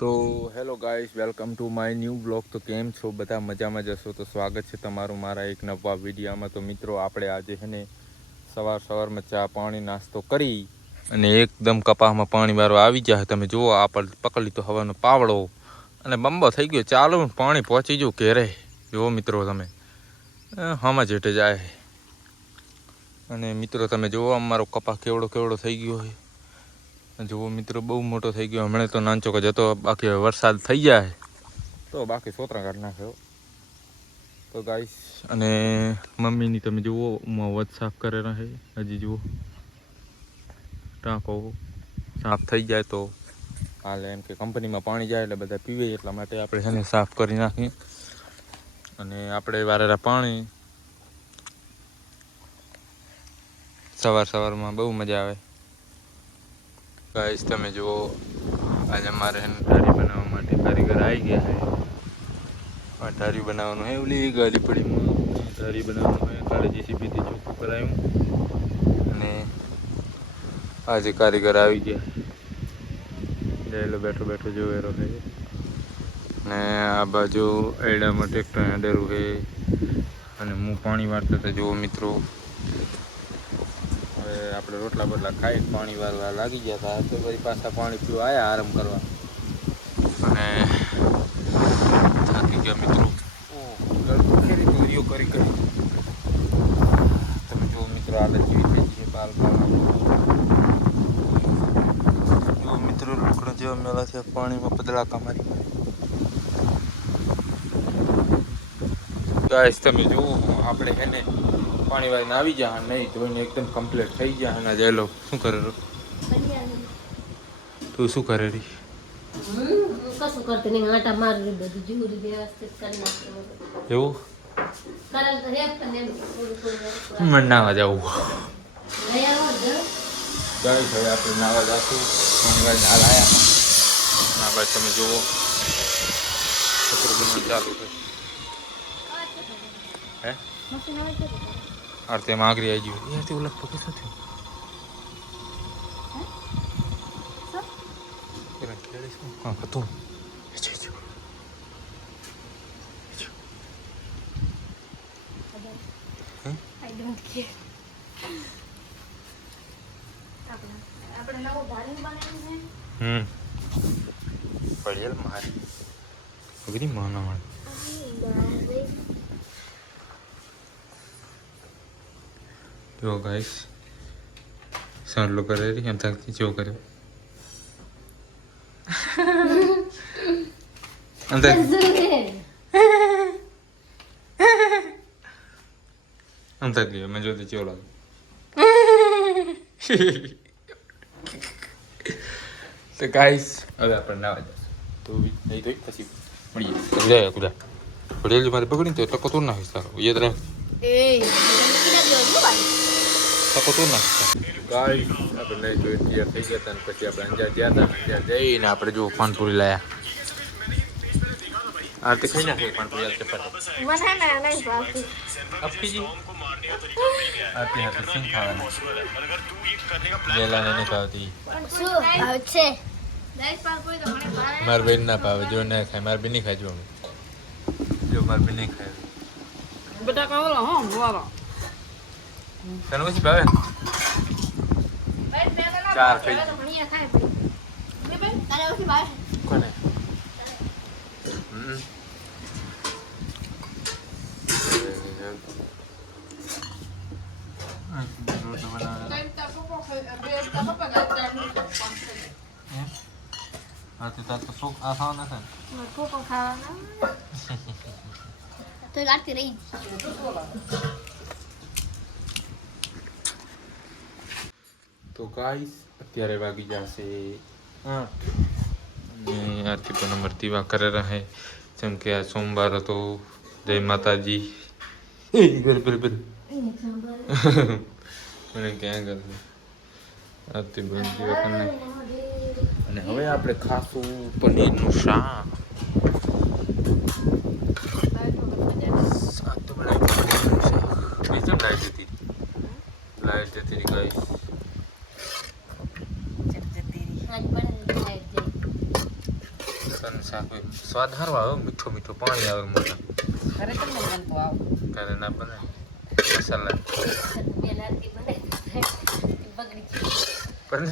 તો hello guys, welcome to my new blog. તો કેમ છો બધા? મજામાં જશો તો સ્વાગત છે તમારું મારા એક નવા વિડીયોમાં. તો મિત્રો, આપણે આજે છે ને સવારમાં ચા પાણી નાસ્તો કરી અને એકદમ કપાસમાં પાણી વાળો આવી જાય. તમે જુઓ, આપણે પકડી તો હવાનો પાવડો અને બંબો થઈ ગયો ચાલુ. પાણી પહોંચી ગયું ઘેરે. જુઓ મિત્રો, તમે હમણાં જેટે જાય. અને મિત્રો તમે જુઓ, અમારો કપાસ કેવડો થઈ ગયો છે. જુઓ મિત્રો, બહુ મોટો થઈ ગયો. હમણાં તો નાનચો કે જતો, બાકી વરસાદ થઈ જાય તો બાકી સોતરા કાઢી નાખ્યો તો ગાઈસ. અને મમ્મીની તમે જુઓ, વધ સાફ કરેલા છે. હજી જુઓ, ટાંકો સાફ થઈ જાય તો હાલે. એમ કે કંપનીમાં પાણી જાય એટલે બધા પીવે, એટલા માટે આપણે છે ને સાફ કરી નાખીએ. અને આપણે વારેલા પાણી સવારમાં બહુ મજા આવે. ગાઈસ તમે જુઓ, આજે અમારે ઢારી બનાવવા માટે કારીગર આવી ગયા છે. આ ઢારી બનાવવાનું છે. ઓલી ગાડી પડીમાં ઢારી બનાવવાનું છે. કાલે જેસીબીથી ચોખ્ખું કરાયું અને આજે કારીગર આવી ગયા. જયેલો બેઠો જોવેરો છે. ને આ બાજુ એડામાં ટ્રેક્ટર હેડેરું છે. અને હું પાણી વાળતો તો જુઓ મિત્રો. હવે આપણે રોટલા બોટલા ખાઈ પાણી વાળવા લાગી ગયા હતા, તો પછી પાછા પાણી પીવા આવ્યા આરામ કરવા. અને થાકી ગયા મિત્રો. ગળખેરી દોરીઓ કરી તમે જુઓ મિત્રો, હાલત જેવી થઈ છે. બાલ જુઓ મિત્રો, લુકડા જેવા મેળા છે પાણીમાં પદળાકા મારી. ગાઈસ તમે જુઓ, આપણે એને પાણી વાળીને આવી જા નહીં ધોઈને એકદમ કમ્પ્લીટ થઈ ગયા. અને જેલો શું કરે? તું શું કરે રહી? કશું કરતી નહીં, આટા મારી બધું જીવરી વ્યવસ્થિત કરી નાખ્યું. એવું કરેલ તો હેપ ને મને નાવા જવું. લઈ આવો જો. ગાઈસ હવે આપણે નાવા જશું. પાણી વાળીને હાલ આવ્યા. ના ભાઈ તમે જુઓ, કચરો બનવાનું ચાલુ છે. હે આરતી આગરી આવી ગયું. એથી ઓલા પગે શું થયું? હા હતું. આપણે નવું ધાર્યું બનાવ્યું છે. પડેલ મારે અગરી માના મળે. જો ગાઈસ, સાંડલો કરે રહી એમ થાકતી જો કર્યો. અંતર અંતર ગયો. મેં જોતી ચેવો લાગે. તો ગાઈસ હવે આપણે નાવા જશું. તો નહીં તો પછી મળીએ. કુદા કુદા પડેલી મારે પકડીને તો ટકો તો નાખીશ તારો. યાદ રાખ. ટકો તો નાખીશ. ગાઈસ આપણે નહીં તો તૈયાર થઈ ગયા હતા ને પછી આપણે અંજાર ગયા હતા. અંજાર જઈને આપણે જો પાનપુરી લાયા. આરતી ખાઈ નાખે પાનપુરી ચપાટી. મને ના નહીં ભાવતી. અપીજી આરતી હાથે સિંગ ખાવાના. બેલાને નહીં ખાવતી. શું ભાવ છે? દહીં પાલપુરી તો મને ભાવે. માર બેન ના ભાવે. જો ના ખાય માર બેન નહીં ખાય. જો જો માર બેન નહીં ખાય. બેટા કાવલો હો વારો. તને ઓછી ભાવે? ચાર થઈ ગઈ. ભણિયા ખાય ભાઈ. મે ભાઈ તારે ઓછી ભાવે. કોને? તો લાગતી રહી. તો ગાઈસ અત્યારે વાગી જશે 8 અને આરતી પણ નંબરથી કરે રહે. જેમ કે આ સોમવાર હતો. જય માતાજી. મને ક્યાં કરશે આરતી બંધ દીવા કરી નાખી. અને હવે આપણે ખાશું પનીરનું શાક. શાક તો બનાવી બીજું લાઈટ જતી ગાઈસ. મરચાંનું શાક હોય. સ્વાદ સારો આવે, મીઠું મીઠું પાણી આવે મોટા. ઘરે તમને બનતું આવું ઘરે ના બને મસાલા બે લાડકી બનાવી બગડી પણ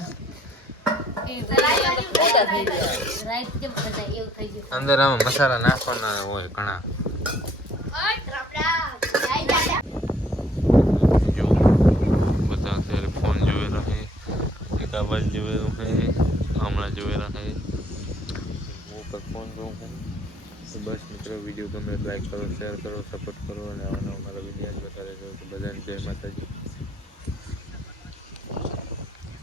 રાઈસ કેમ બધા એવું થઈ ગયું અંદર આમાં મસાલા નાખવાના હોય ઘણા. જો બધા અત્યારે ફોન જોઈ રહે, એક આવાજ જોઈ રહે, હમણાં જોઈ રહે, હું પર ફોન જોઉં છું. તો બસ મિત્રો, વિડીયો ગમે લાઈક કરો, શેર કરો, સપોર્ટ કરો અને આવા નવા મારા વિડીયો બતાવે તો બધાને જય માતાજી.